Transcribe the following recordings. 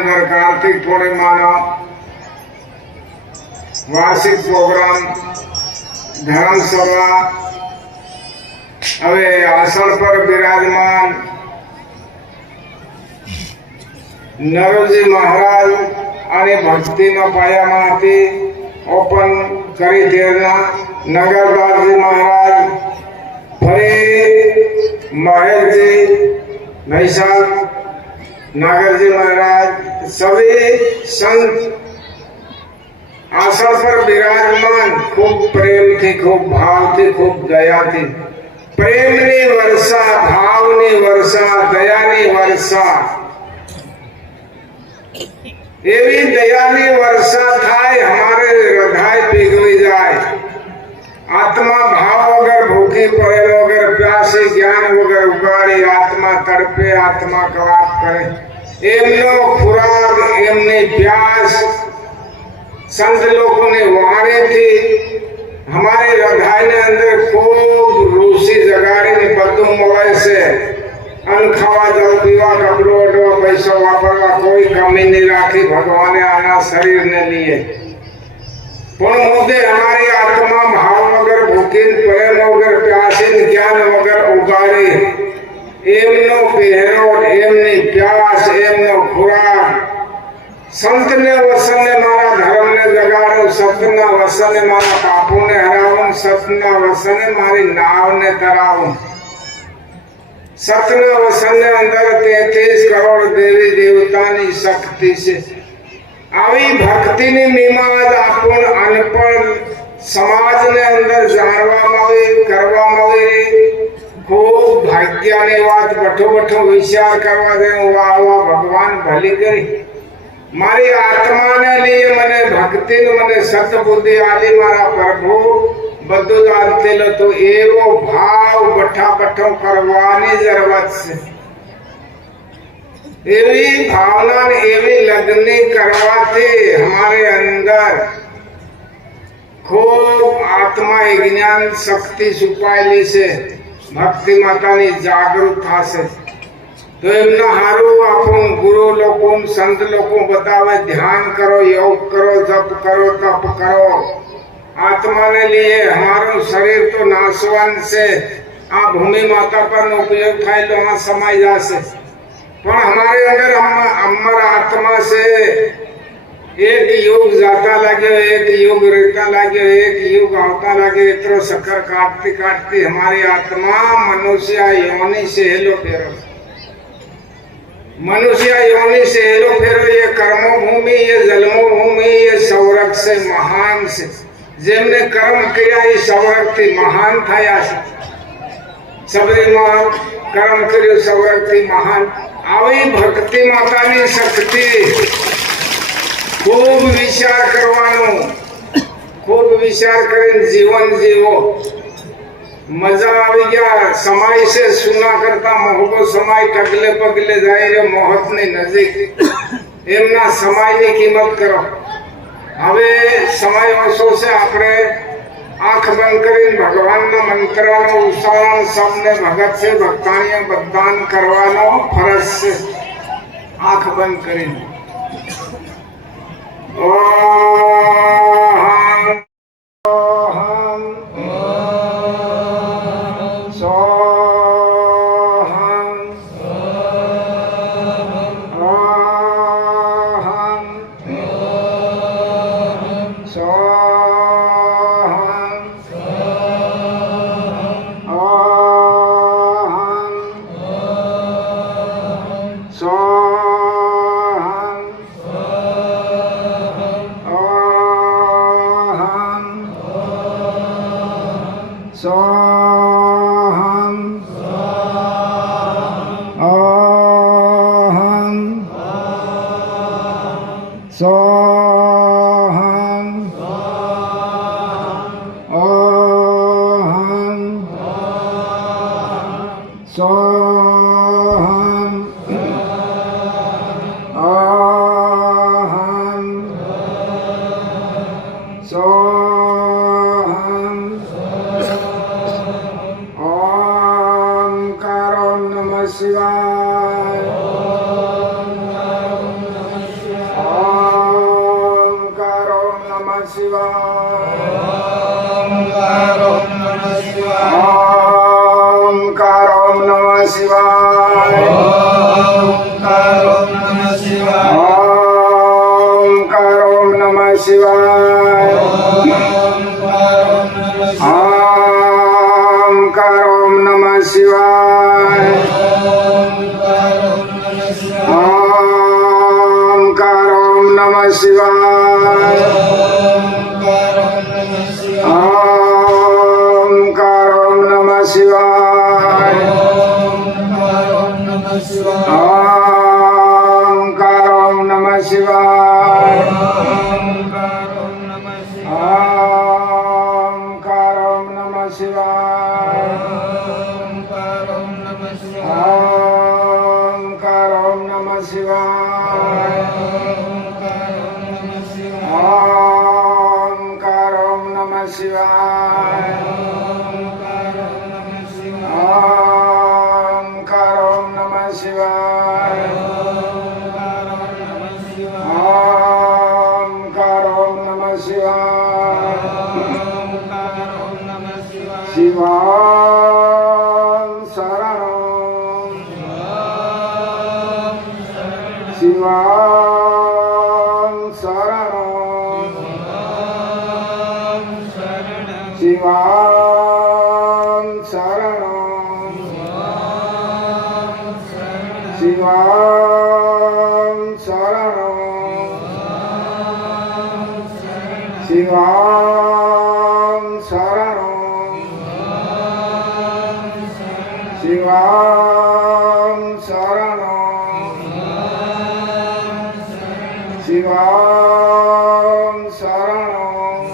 अंदर कार्तिक पूर्णिमा वार्षिक प्रोग्राम धर्मसभा हवे आसन पर विराजमान नरोजी महाराज અને ભક્તિમાં પાયામાંથી ઓપન કરી દેરના નગરદાસજી મહારાજ ફરી મહેશજી મહેસાલ नागरजी महाराज सभी संत आसन पर विराजमान खूब प्रेम थी, खूब भाव थी, खूब दया थी। प्रेम नी वर्षा, भाव नी वर्षा, दया नी वर्षा, एवी दया नी वर्षा थाय हमारे हृदय पिघली जाए। आत्मा भाव वगर भूखी पड़े वगर प्यासी ज्ञान वगर उगाड़ी आत्मा तड़पे आत्मा कलाप करे एमनो खुराक एमनी प्यास संत लोगों ने वाणी थी हमारे हृदय ने अंदर खूब रूसी जगाड़ी ने बदू मोबाइल से अन्न खावा जल पीवा कपड़ो वटवा पैसा वापरवा कोई कमी नहीं राखी भगवान ने आना शरीर ने लिए पण मुद्दे हमारी आत्मा भाव वगर भूखी प्रेम वगर प्यासी ज्ञान वगर उगाड़ी एमनो पहरो एमनी प्यास एमनो खुराक संत ने वसन ने मारा धर्म ने जगाड़ो सतना वसन ने मारा पापो ने हरावो सतना वसन ने मारी नाव ने तरावो सतना वसन ने अंदर 33 करोड़ देवी देवता नी शक्ति से આવી ભક્તિની મીમાદ આપણ અનપણ સમાજને અંદર જાણવામાં આવે કરવામાં આવે ખૂબ ભાગ્યની વાત બઠો બઠો વિચાર કરવા દે વાહ વાહ ભગવાન ભલી કરી મારી આત્માને લીએ મને ભક્તિને મને સતબુદ્ધિ આલી મારા પ્રભુ બધું જ આલતેલો તો એવો ભાવ બઠા બઠો કરવાની જરૂરત છે एवी भावना ने एवी लगनी करवाते हमारे अंदर खूब आत्मा ज्ञान शक्ति छुपाયેલી છે भक्ति माता ની જાગૃતતા છે तो एमना हारू अपन गुरु लोगों संत लोगों बतावे ध्यान करो योग करो जप करो तप करो आत्मा ने लिए हमारो शरीर तो नाशवान से आ भूमि माता पर उपयोग થાય तो वहां समाई जासे पर हमारे अंदर अमर आत्मा से एक युग जाता लगे एक युग रहता लगे एक युग आवता लगे इतरो शक्कर काटती काटती हमारी आत्मा मनुष्य योनि से हेलो फेरो मनुष्य योनि से हेलो फेरो ये कर्मो भूमि ये जन्मो भूमि ये सौरभ से महान से जेमने कर्म किया ये सौरभ थी महान था सबरी मां कर्म કર્યું સૌરભ થી મહાન આવી ભક્તિ માતાની શક્તિ ખૂબ વિચાર કરવાનો ખૂબ વિચાર કરીને જીવન જીવો મજા આવી ગયા સમાય છે સુના કરતા મોહબો સમાય ટગલે પગલે જાય રે મોહતની નજીક એમના સમાયની કિંમત કરો હવે સમય વર્ષો છે આપણે आँख बंद करीन भगवान ना मंत्रानो उच्चारण सबने भगत से भक्तानिया बददान करवानो फरज से आँख बंद करीन ओम ओम सोहम ओम सोहम सोहम ओहम सोहम ओहम सोहम ओहम सोहम ओंकार नमः शिवाय। શિવાય ઓમકાર ઓમ નમઃ શિવાય ઓમકાર ઓમ નમઃ શિવાય ઓમકાર ઓમ નમઃ શિવાય ઓમકાર ઓમ નમઃ શિવાય ઓમકાર ઓમ નમઃ શિવાય ઓમકાર ઓમ નમઃ શિવાય ઓમકાર ઓમ નમઃ શિવાય ઓમકાર ઓમ નમઃ શિવાય ઓમકાર ઓમ નમઃ શિવાય ઓમકાર ઓમ નમઃ શિવાય ઓમકાર ઓમ નમઃ શિવાય શિવામ શરણમ શિવામ શરણમ શિવામ શરણમ શિવામ શરણમ શિવામ શરણમ શિવામ શરણમ શિવામ શરણમ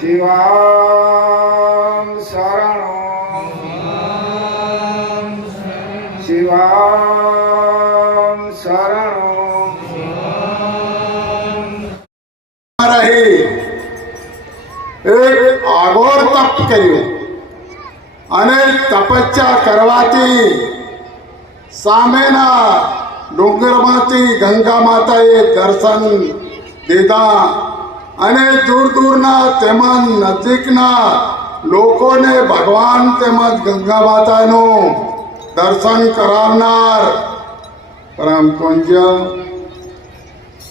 શિવામ શરણમ શિવામ શરણમ રહી એક આગોર તપ કર્યું અને તપસ્યા કરવાથી સામેના ડુંગરમાંથી ગંગા માતાએ દર્શન દીધા અને દૂર દૂરના તેમજ નજીકના લોકોને ભગવાન તેમજ ગંગા માતાનું દર્શન કરાવનાર પરમ પૂજ્ય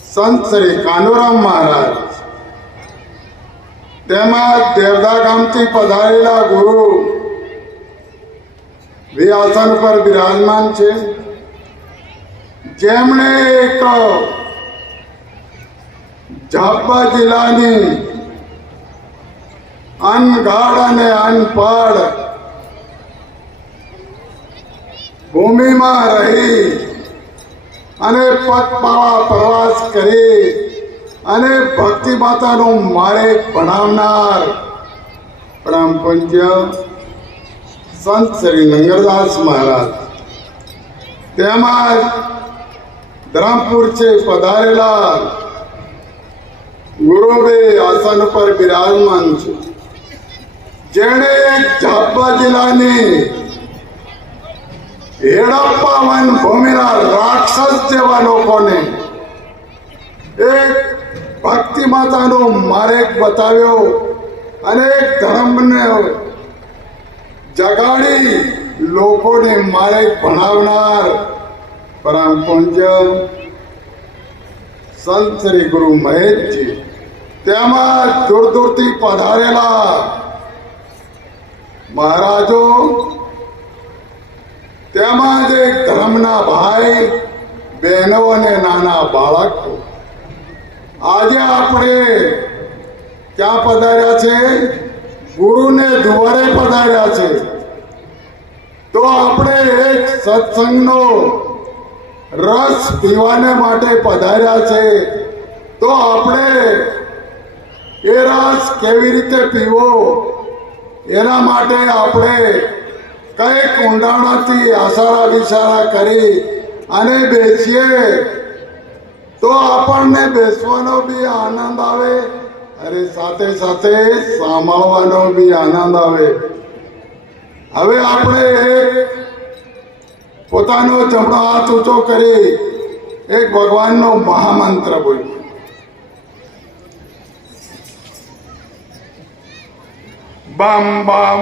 સંત શ્રી કાનુરામ મહારાજ તેમજ દેવદા ગામથી પધારેલા ગુરુ આસન પર બિરાજમાન છે, જેમણે એક ઝાપા જિલ્લાની અનગાઢ અને અનપઢ ભૂમિમાં રહી અને પગપાળા પ્રવાસ કરી અને ભક્તિ માતાનું માર્ગ ભણાવનાર પરમ પૂજ્ય સંત શ્રી નંગરદાસ મહારાજ તેમજ ધરમપુર છે પધારેલા ગુરુવે આસન પર બિરાજમાન છે, જેણે એક ઝાપા જિલ્લાની હેડપ્પા વન ભૂમિના રાક્ષસ જેવા લોકોને એક ભક્તિ માતાનો માર્ગ બતાવ્યો અને એક ધર્મને જગાડી લોકોને માર્ગ ભણાવનાર પરમ પૂજ્ય સંત શ્રી ગુરુ મહેશજી તેમજ દૂર દૂરથી પધારેલા મહારાજો તેમજ એક ધર્મના ભાઈ બહેનો અને નાના બાળકો આજે આપણે ક્યાં પધાર્યા છે? ગુરુને દ્વારે પધાર્યા છે. તો આપણે એક સત્સંગનો રસ પીવાને માટે પધાર્યા છે. તો આપણે એ રસ કેવી રીતે પીવો એના માટે આપણે કંઈક ઊંડાણથી આસારા વિચારા કરી અને બેસીએ તો આપણને બેસવાનો બી આનંદ આવે અને સાથે સાથે સાંભળવાનો બી આનંદ આવે. હવે આપણે પોતાનો જમણો હાથ ઊંચો કરી એક ભગવાનનો મહામંત્ર બોલીએ. બમ બમ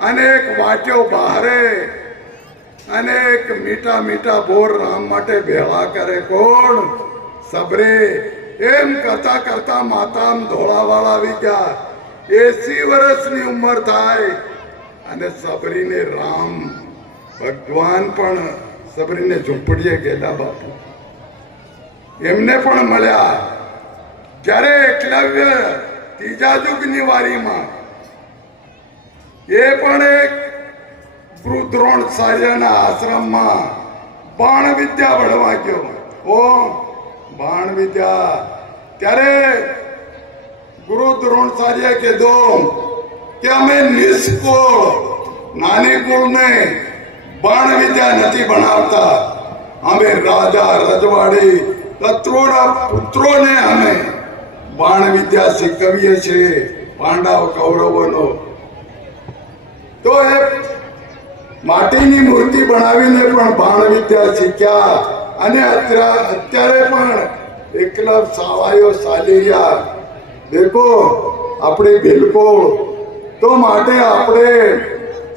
અનેક વાટ્યો બહારે, અનેક મીઠા મીઠા બોર રામ માટે ભેળા કરે કોણ? સબરે. એમ કરતા કરતા માતામ ધોળાવાળા આવી ગયા. 80 વર્ષની ઉંમર થાય અને સબરીને રામ ભગવાન પણ સબરીને ઝૂંપડીએ ગયેલા બાપુ, એમને પણ મળ્યા. જ્યારે એકલવ્ય ત્રીજા યુગની વારીમાં એ પણ એક ગુરુ દ્રોણાચાર્યના આશ્રમમાં બાણ વિદ્યા ભણવા ગયો. ઓ બાણ વિદ્યા. ત્યારે ગુરુ દ્રોણાચાર્ય કીધું કે અમે નિષ્કુળ નાની કુળને બાણ વિદ્યા નથી ભણાવતા, અમે રાજા રજવાડી કત્રોના પુત્રોને અમે બાણ વિદ્યા શીખવીએ છીએ, પાંડવ કૌરવોનો. તો એ માટીની મૂર્તિ બનાવીને પણ બાણ વિદ્યા શીખ્યા અને અત્યારે પણ એકલવ સાવાયો ચાલી રહ્યા. દેખો આપણી બિલકુલ. તો માટે આપણે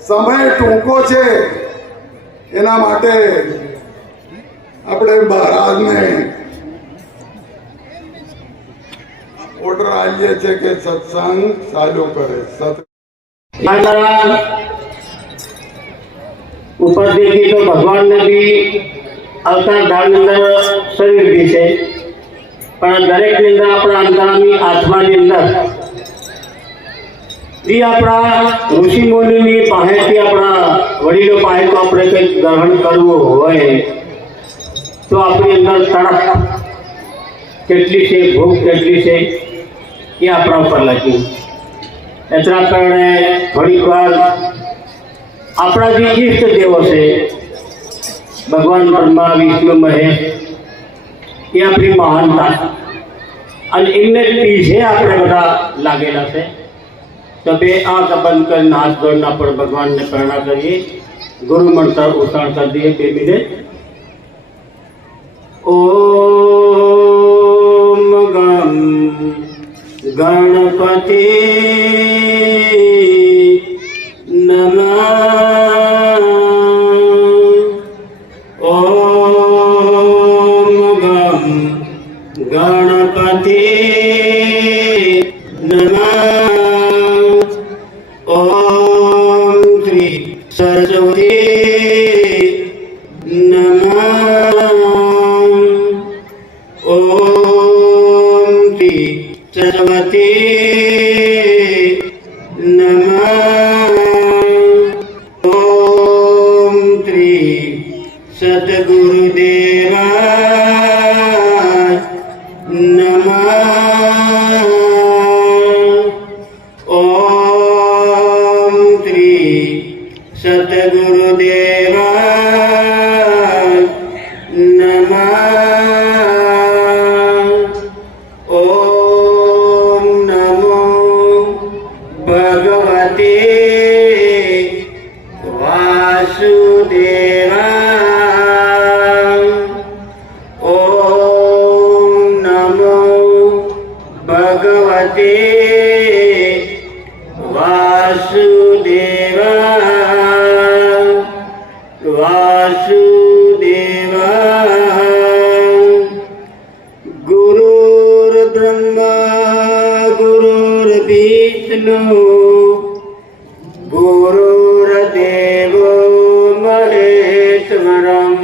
સમય ટૂંકો છે, એના માટે આપણે મહારાજને ઓર્ડર આવીએ છે કે સત્સંગ ચાલુ કરે. ऊपर देखिए तो भगवान ने भी अवतार धारण अंदर शरीर भी है, पर दरेक ની અંદર આપણા અંતરામી આત્માની અંદર જે આપણા ઋષિ મુનિની પાસેથી આપણા વડીલો પાસે તો આપણે કંઈક ગ્રહણ કરવું હોય તો આપણી અંદર તડપ કેટલી છે, ભૂખ કેટલી છે એ આપણા ઉપર લાગ્યું. એટલા કારણે ઘણીક વાર આપણા જે ઈષ્ટ દેવો છે ભગવાન બ્રહ્મા વિષ્ણુ મહેશ એ આપણી મહાનતા અને એમને પીછે આપણે બધા લાગેલા છે. તો બે આંખ બંધ કરીને હાથ જોડના પણ ભગવાનને પ્રેરણા કરીએ. ગુરુ મંત્ર ઉચ્ચારણ કરી દઈએ 2 મિનિટ. ઓમ ગમ ગણપતિ નમઃ. ઓમ ગમ ગણપતિ નમઃ. ઓમ શ્રી સરસ્વતી નમઃ. ઓમ શ્રી સરસ્વતી નમઃ. ઓમ શ્રી સદગુરુદેવાય નમઃ. ઓમ શ્રી સદગુરુદેવાય નમઃ. ઓમ નમો ભગવતે વાસુદેવાય. ઓમ નમો ભગવતે વાસુદેવાય. વાસુદેવાય. ગુરુર બ્રહ્મા ગુરુર્વિષ્ણુ ગુરુર્દેવો મહેશ્વરમ.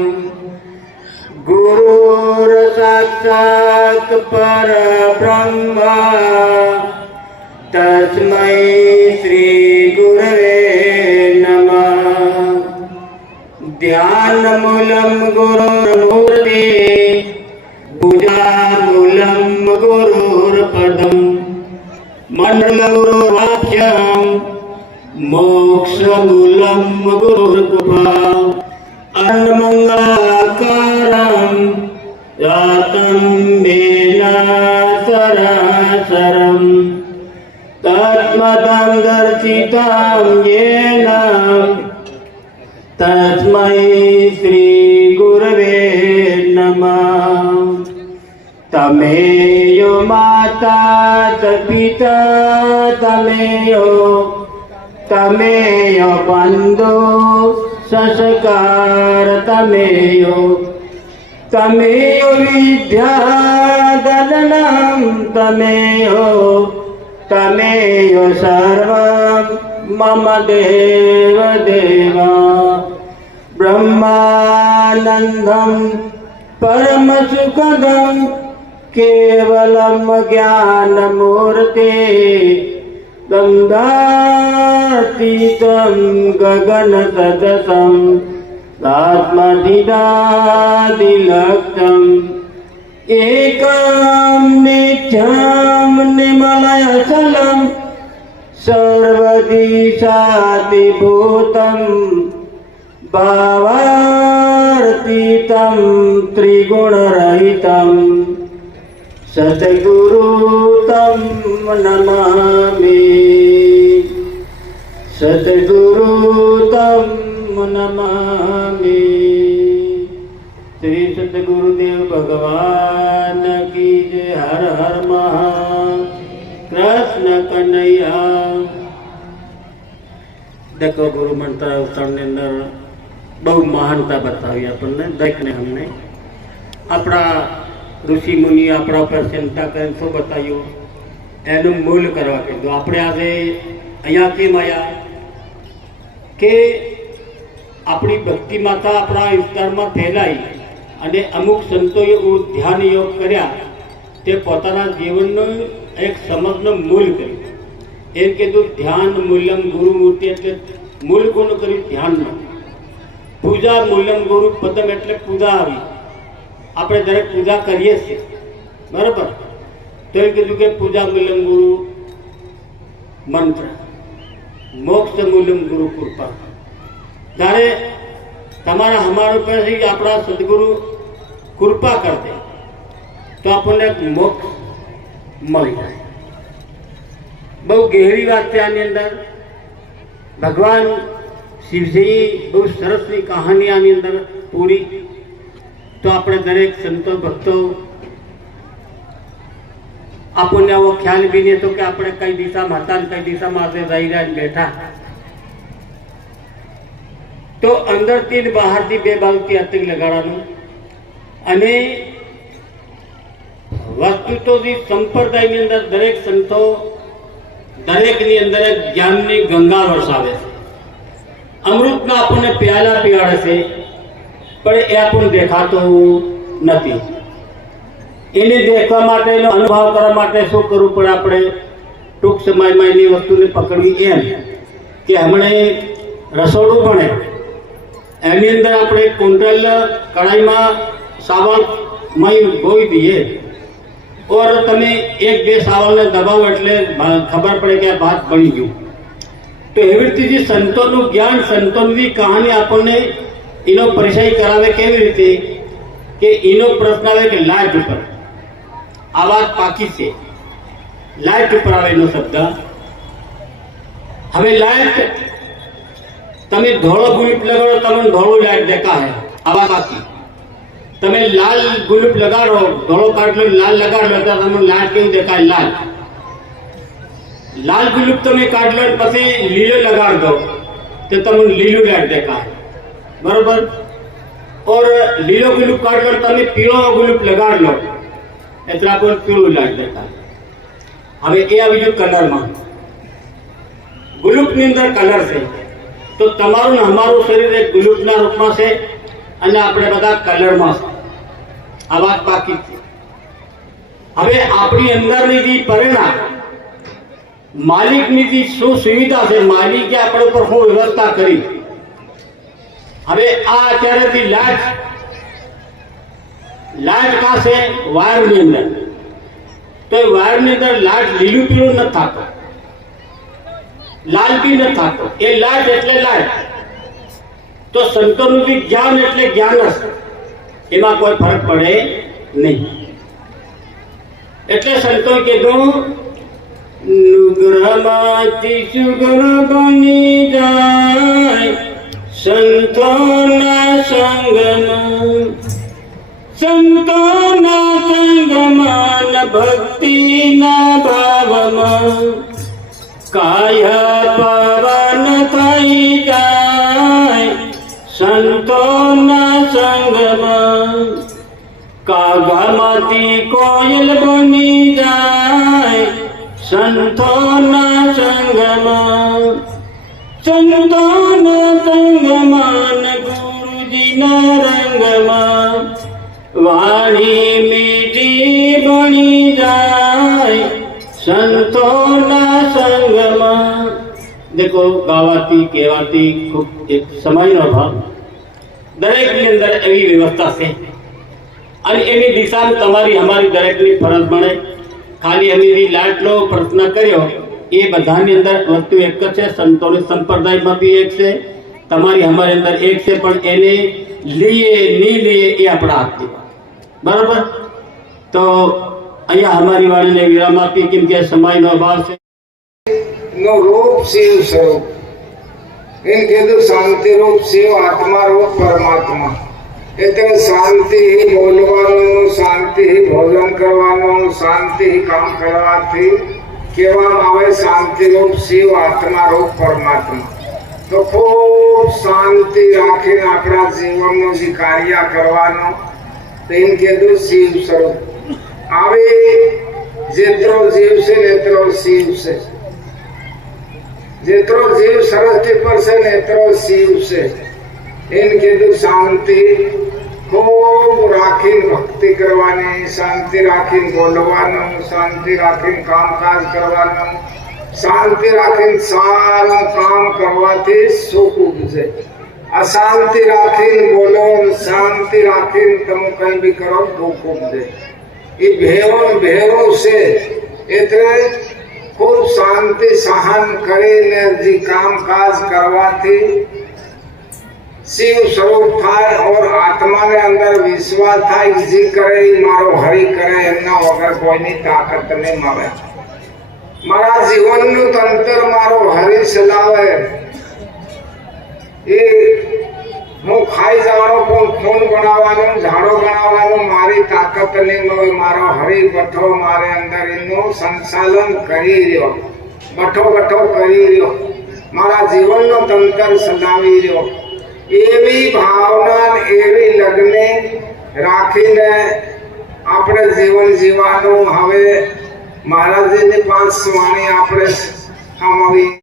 ગુરુર સાક્ષાત પરબ્રહ્મા તસ્મૈ શ્રી ગુરવે નમઃ. ધ્યાનમૂલં ગુરુર્મૂર્તિ પૂજામૂલં ગુરુર્પદમ મંડલગુરુવાક્યમ મોક્ષમૂલં ગુરુર્કૃપા. અન્નમંગલાકારમ જાતમ મેન સરાસરમ તત્મદં દર્શિतं येन તસ્મૈ શ્રી ગુરવે નમઃ. તમેયો માતા પિતા તમેયો તમેયો બંધો સંસ્કાર તમેયો તમેયો વિદ્યાદલનમ તમેયો સર્વ મમ દેવ દેવા બ્રહ્માનંદમ પરમ સુખદમ કેવલમ જ્ઞાનમૂર્તિ ગંધાતીતમ ગગન તદતમ આત્મધિદાદિલક્ષમ એકમ નિત્યમ નિમલયચલમ સર્વદિશાતિભૂતમ ભાવાર્તિતમ ત્રિગુણરહિતમ સદગુરુતમ નમામિ સદગુરુતમ નમામિ શ્રી સદગુરુદેવ ભગવાન કી જય હર હર કૃષ્ણ કનૈયા દેખો ગુરુ મંત્ર અવતરણની અંદર બહુ મહાનતા બતાવી આપણને દરેકને અમને આપણા ઋષિ મુનિ આપણા ઉપર ચિંતા કરીને શું બતાવ્યું એનું મૂલ કરવા કીધું. આપણે આજે અહીંયા કેમ આવ્યા કે આપણી ભક્તિ માતા આપણા વિસ્તારમાં ફેલાઈ અને અમુક સંતોએ ધ્યાન યોગ કર્યા તે પોતાના જીવનનું એક સમજનું મૂલ કર્યું. એમ કીધું ધ્યાન મૂલ્યમ ગુરુ મૂર્તિ એટલે મૂળ કોનું કર્યું? ધ્યાનનું. પૂજા મૂલ્યમ ગુરુ પદમ એટલે પૂજા આવી. આપણે દરેક પૂજા કરીએ છીએ બરાબર. તો એમ કીધું કે પૂજા મૂલ્યમ ગુરુ મંત્ર, મોક્ષ મૂલ્યમ ગુરુ કૃપા. જ્યારે તમારા અમારા ઉપરથી આપણા સદગુરુ કૃપા કરશે તો આપણને મોક્ષ મળી જાય. બહુ ગહેરી વાત છે આની અંદર. ભગવાન શિવજી બહુ સરસની કહાની આની અંદર પૂરી. તો આપણે દરેક સંતો ભક્તો આપણને આવો ખ્યાલ બી નહીં તો કે આપણે કઈ દિશામાં હતા કઈ દિશામાં આપણે રહી રહ્યા બેઠા. તો અંદરથી ને બહારથી બે બાજુથી અતિક લગાડવાનું. અને વસ્તુ તો સંપ્રદાયની અંદર દરેક સંતો દરેકની અંદર જ્ઞાનની ગંગા વરસાવે છે. અમૃતના આપણને પ્યાલા પીવાડે છે પણ એ આપણને દેખાતું નથી. એને દેખવા માટે એનો અનુભવ કરવા માટે શું કરવું પડે? આપણે ટૂંક સમયમાં એની વસ્તુને પકડવી. એમ કે હમણાં રસોડું બને એની અંદર આપણે કુંડલ કઢાઈમાં સાવણ ગોઈ દઈએ ઓર તમે એક બે સાવળને દબાવો એટલે ખબર પડે કે આ ભાત બની ગયું. તો એવી રીતે જે સંતોનું જ્ઞાન સંતોની કહાની આપણને એનો પરિચય કરાવે. કેવી રીતે કે એનો પ્રશ્ન આવે કે લાઈટ ઉપર આ વાત પાકી છે. લાઈટ ઉપર આવે એનો શબ્દ. હવે લાઈટ તમે ધોળો ગુલાબ લગાડો તમને ધોળો લાઈટ દેખાય આ વાત પાકી. તમે લાલ ગુલાબ લગાડો ધોળો કાઢલો લાલ લગાડો તો તમને લાઈટ કેવું દેખાય? લાલ. લાલ ગુલાબ તમે કાઢલો પછી લીલો લગાડ દો તો તમને લીલું લાઈટ દેખાય બરોબર. और લીલો ગુલાબ કાઢલો તમે પીળો ગુલાબ લગાડ લો એટલે આપણને પીળું લાઈટ દેખાય. હવે એ આવી ગયું કલરમાં. ગુલાબની અંદર કલર છે તો તમારું ને અમારું શરીર એક ગુલાબના રૂપમાં છે અને આપણે બધા કલરમાં છે. આ વાત બાકી છે. હવે આપણી અંદરની જે પરિણામ માલિકની જે શું સુવિધા છે, માલિકે આપણે ઉપર શું વ્યવસ્થા કરી. હવે આ અત્યારેથી લાઈટ કાશે વાયરની અંદર તો એ વાયરની અંદર લાઈટ લીલું પીળું નથી થતો, લાલ બી નથી થતો. એ લાઈટ એટલે લાઈટ. તો સંતોનું બી જ્ઞાન એટલે જ્ઞાન જ, એમાં કોઈ ફરક પડે નહીં. એટલે સંતોએ કીધું નુગ્રહમાંથી સુગ્રહ બની જાય સંતોના સંગમાં, સંતોના સંગમાં ભક્તિના ભાવમાં કાયા પવન સંતોના સંગમાં કાગમાંથી કોયલ બની જાય. સંતોના સંગમાં ગુરુજીના રંગમાં વાણી મીઠી બની જાય. સંતોના સંગમાં દેખો ગાવાથી કહેવાથી ખૂબ એક સમયનો ભાવ દરેકની અંદર એવી વ્યવસ્થા છે અને એની દિશા તમારી અમારી દરેકની ફરજ બને. ખાલી અમે લાટલો પ્રશ્ન કર્યો એ બધાની અંદર વસ્તુ એક જ છે. સંતોની સંપ્રદાયમાં બી એક છે, તમારી અમારી અંદર એક છે, પણ એને લઈએ નહીં લઈએ એ આપણા હાથની વાત. બરાબર? તો અહીંયા અમારી વાણીને વિરામ આપી કેમ કે સમયનો અભાવ છે. નો રૂપ શિવ સ્વરૂપ એને કીધું શાંતિ રૂપ શિવ, આત્મા રૂપ પરમાત્મા. એટલે શાંતિ બોલવાનું, શાંતિ ભોજન કરવાનું, શાંતિ કામ કરવાથી કહેવામાં આવે શાંતિ રૂપ શિવ, આત્મા રૂપ પરમાત્મા. તો ખૂબ શાંતિ રાખીને આપણા જીવનનું જે કાર્ય કરવાનું એને કીધું શિવ સ્વરૂપ. આવે જેટલો જીવ છે એટલો શિવ છે, જેટલો જીવ સરસ્વતી પર છે ને એટલો શિવ છે. એને કીધું શાંતિ ખૂબ રાખીને ભક્તિ કરવાની, શાંતિ રાખીને બોલવાનું, શાંતિ રાખીને કામકાજ કરવાનું, શાંતિ રાખીને સારું કામ કરવાથી સુખ ઉપજે. અશાંતિ રાખીને બોલો, શાંતિ રાખીને તમે કઈ બી કરો દુઃખ ઉપજે. એ ભેરો છે એટલે ખૂબ શાંતિ સહન કરીને જે કામકાજ કરવાથી શિવ સ્વરૂપ થાય. और આત્મા ને અંદર વિશ્વાસ થાય કે જે કરે એ મારો હરિ કરે, એમના વગર કોઈની તાકાત નહીં મળે. મારા જીવનનું તંત્ર મારો હરિ ચલાવે. એ હું ખાઈ જવાનો પણ ખૂન બનાવવાનું, ઝાડો બનાવવાનું મારી તાકાત નહીં મળે. મારો હરિ બઠો મારે અંદર એનું સંચાલન કરી રહ્યો, બઠો કરી રહ્યો, મારા જીવનનો તંત્ર ચલાવી રહ્યો. એવી ભાવના, એવી લગ્ને રાખીને આપણે જીવન જીવવાનું. હવે મહારાજજીની 5 વાણી આપણે સામાવી.